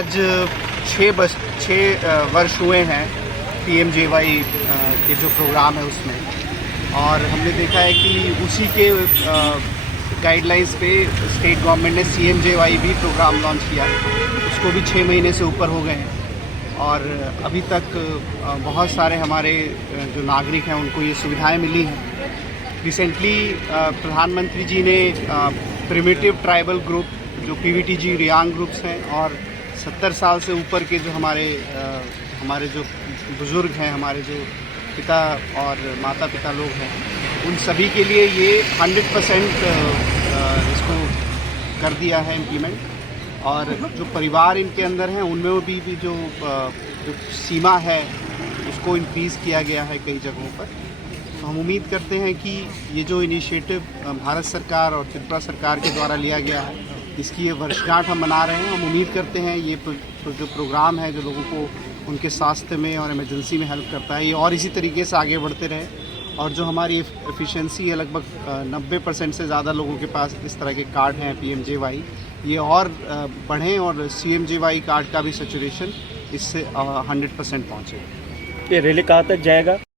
आज 6 वर्ष हुए हैं PMJY के जो प्रोग्राम है उसमें, और हमने देखा है कि उसी के गाइडलाइंस पे स्टेट गवर्नमेंट ने CMJY भी प्रोग्राम लॉन्च किया है। उसको भी 6 महीने से ऊपर हो गए हैं और अभी तक बहुत सारे हमारे जो नागरिक हैं उनको ये सुविधाएं मिली हैं। रिसेंटली प्रधानमंत्री जी ने प्रिमिटिव ट्राइबल ग्रुप जो PVTG रियांग ग्रुप्स हैं और 70 साल से ऊपर के जो हमारे जो बुज़ुर्ग हैं, हमारे जो पिता और माता पिता लोग हैं, उन सभी के लिए ये 100% इसको कर दिया है इम्प्लीमेंट। और जो परिवार इनके अंदर हैं उनमें भी जो सीमा है उसको इंक्रीज़ किया गया है कई जगहों पर। तो हम उम्मीद करते हैं कि ये जो इनिशिएटिव भारत सरकार और त्रिपुरा सरकार के द्वारा लिया गया है, इसकी ये वर्षगांठ हम मना रहे हैं। हम उम्मीद करते हैं ये जो प्रोग्राम है जो लोगों को उनके स्वास्थ्य में और इमरजेंसी में हेल्प करता है, ये और इसी तरीके से आगे बढ़ते रहे और जो हमारी एफिशिएंसी है लगभग 90% से ज़्यादा लोगों के पास इस तरह के कार्ड हैं PMJY, ये और बढ़ें और CMJY कार्ड का भी सैचुरेशन इससे 100% पहुँचे। ये रैली कहाँ तक जाएगा?